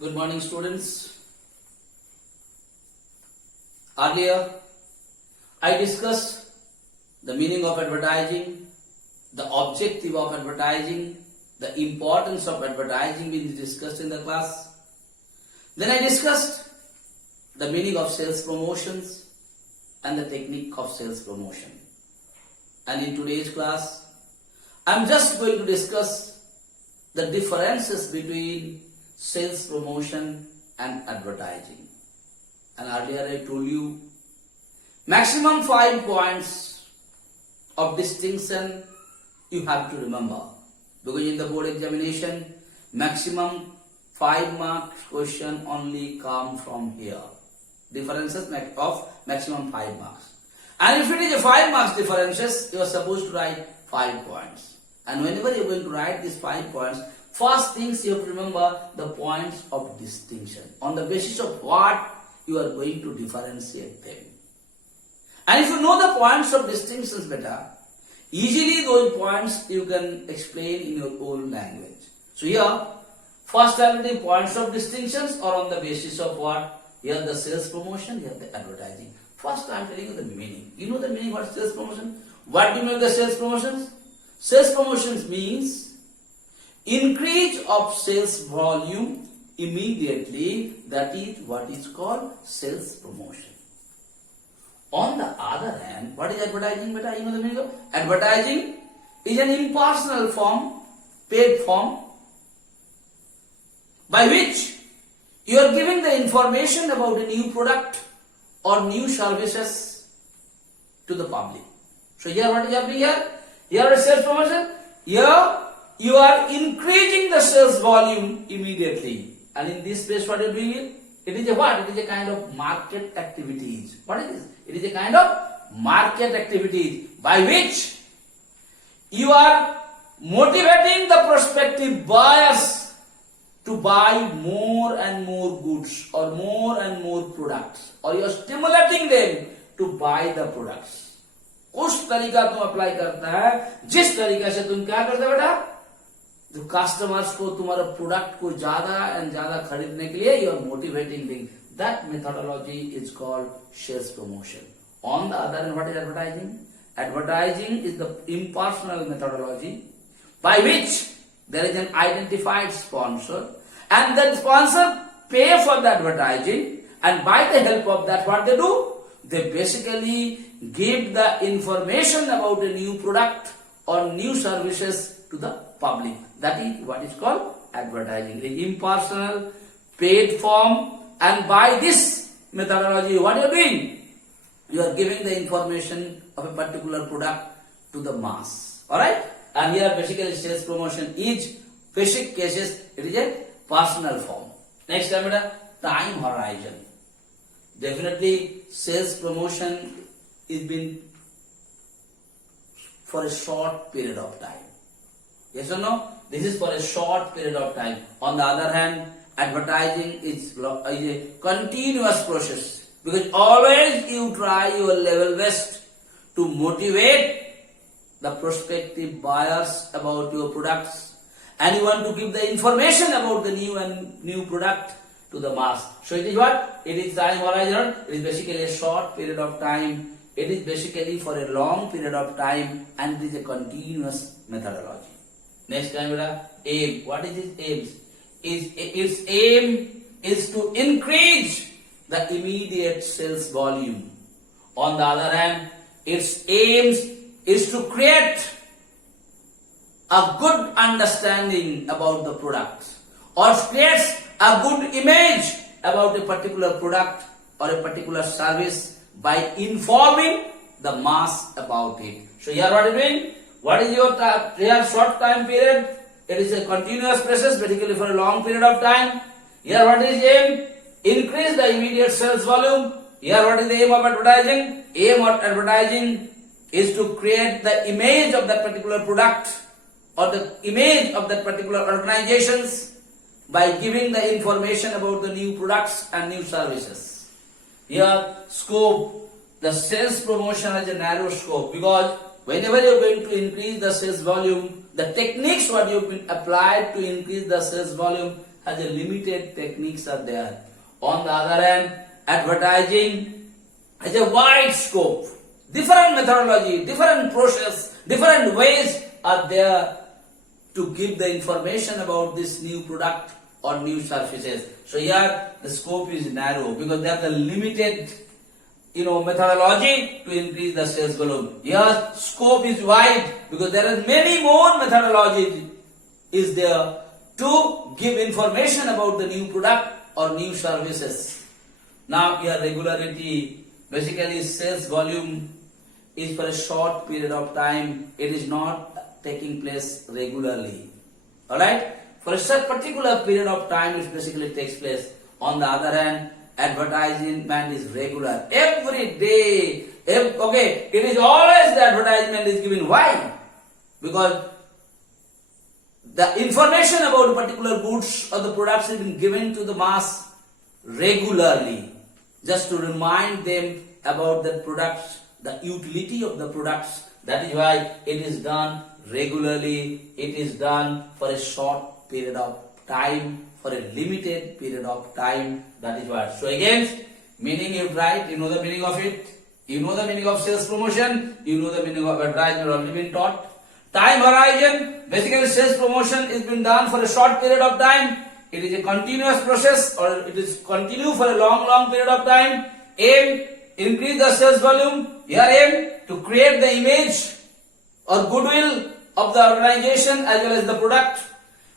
Good morning, students. Earlier, I discussed the meaning of advertising, the objective of advertising, the importance of advertising being discussed in the class. Then I discussed the meaning of sales promotions and the technique of sales promotion. And in today's class, I am just going to discuss the differences between sales promotion and advertising. And earlier I told you maximum 5 points of distinction you have to remember, because in the board examination maximum 5 marks question only come from here. Differences of maximum 5 marks. And if it is a 5 marks differences, you are supposed to write 5 points. And whenever you are going to write these 5 points, first things you have to remember the points of distinction, on the basis of what you are going to differentiate them. And if you know the points of distinctions better, easily those points you can explain in your own language. So here, first I will do points of distinctions are on the basis of what? Here the sales promotion, here the advertising. First I am telling you the meaning. You know the meaning what sales promotion? What do you mean the sales promotions? Sales promotions means increase of sales volume immediately. That is what is called sales promotion. On the other hand, what is advertising? Beta, you know the meaning of advertising is an impersonal form, paid form, by which you are giving the information about a new product or new services to the public. So here what is happening here? Here is sales promotion. Here you are increasing the sales volume immediately. And in this place what you are doing? It is a what? It is a kind of market activities. What is this? It is a kind of market activities by which you are motivating the prospective buyers to buy more and more goods or more and more products, or you are stimulating them to buy the products. उस तरीका तुम apply करता है जिस तरीके से तुम क्या करते बेटा, जो कस्टमर्स को तुम्हारे प्रोडक्ट को ज्यादा एंड ज्यादा खरीदने के लिए you are motivating thing. That methodology is called sales promotion. On the other hand what is advertising? Advertising is the impersonal methodology by which there is an identified sponsor and that sponsor pay for the advertising, and by the help of that what they do? They basically give the information about a new product or new services to the public. That is what is called advertising. It is impersonal, paid form, and by this methodology what you are doing? You are giving the information of a particular product to the mass. Alright? And here basically sales promotion is basic cases, it is a personal form. Next time horizon. Definitely sales promotion is been for a short period of time. Yes or no? This is for a short period of time. On the other hand, advertising is a continuous process, because always you try your level best to motivate the prospective buyers about your products, and you want to give the information about the new product to the mass. So it is what? It is time horizon. It is basically a short period of time. It is basically for a long period of time, and it is a continuous methodology. Next time, aim. What is its aims? Its aim is to increase the immediate sales volume. On the other hand, its aims is to create a good understanding about the product, or creates a good image about a particular product or a particular service by informing the mass about it. So here what is doing? What is your here short time period? It is a continuous process, basically for a long period of time. Here what is aim? Increase the immediate sales volume. Here what is the aim of advertising? Aim of advertising is to create the image of that particular product or the image of that particular organizations by giving the information about the new products and new services. Here scope, the sales promotion has a narrow scope, because whenever you are going to increase the sales volume, the techniques what you have been applied to increase the sales volume has a limited techniques are there. On the other hand, advertising has a wide scope. Different methodology, different process, different ways are there to give the information about this new product or new services. So here the scope is narrow because they have the limited methodology to increase the sales volume. Here scope is wide because there are many more methodologies is there to give information about the new product or new services. Now here regularity, basically sales volume is for a short period of time. It is not taking place regularly. Alright? For a certain particular period of time it basically takes place. On the other hand, advertisement is regular. Every day. It is always the advertisement is given. Why? Because the information about particular goods or the products is being given to the mass regularly. Just to remind them about the products, the utility of the products. That is why it is done regularly. It is done for a short period of time, for a limited period of time. That is what. So again, meaning you write, you know the meaning of it. You know the meaning of sales promotion. You know the meaning of advertisement already been taught. Time horizon, basically sales promotion is been done for a short period of time. It is a continuous process or it is continue for a long period of time. Aim, increase the sales volume. Here aim to create the image or goodwill of the organization as well as the product.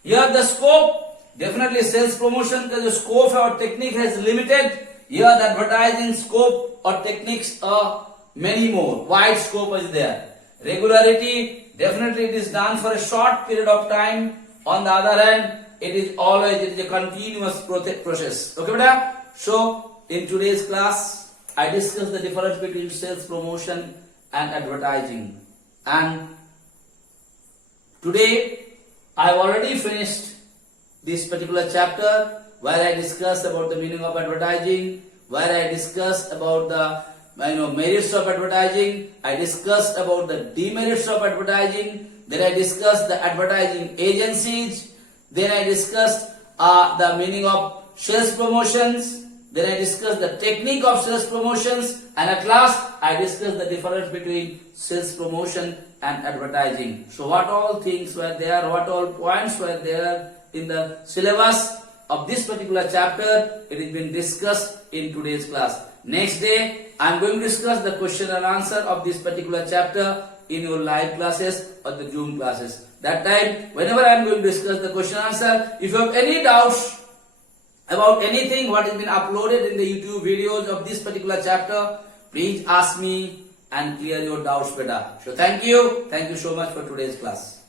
Here the scope, definitely sales promotion because the scope or technique has limited. Here the advertising scope or techniques are many more. Wide scope is there. Regularity, definitely it is done for a short period of time. On the other hand, it is a continuous process. Okay, beta? So in today's class, I discussed the difference between sales promotion and advertising. And today, I have already finished this particular chapter where I discussed about the meaning of advertising, where I discussed about the merits of advertising, I discussed about the demerits of advertising, then I discussed the advertising agencies, then I discussed the meaning of sales promotions, then I discussed the technique of sales promotions, and at last I discussed the difference between sales promotion and advertising. So what all things were there, what all points were there in the syllabus of this particular chapter, it has been discussed in today's class. Next day, I am going to discuss the question and answer of this particular chapter in your live classes or the Zoom classes. That time, whenever I am going to discuss the question and answer, if you have any doubts about anything what has been uploaded in the YouTube videos of this particular chapter, please ask me and clear your doubts better. So thank you so much for today's class.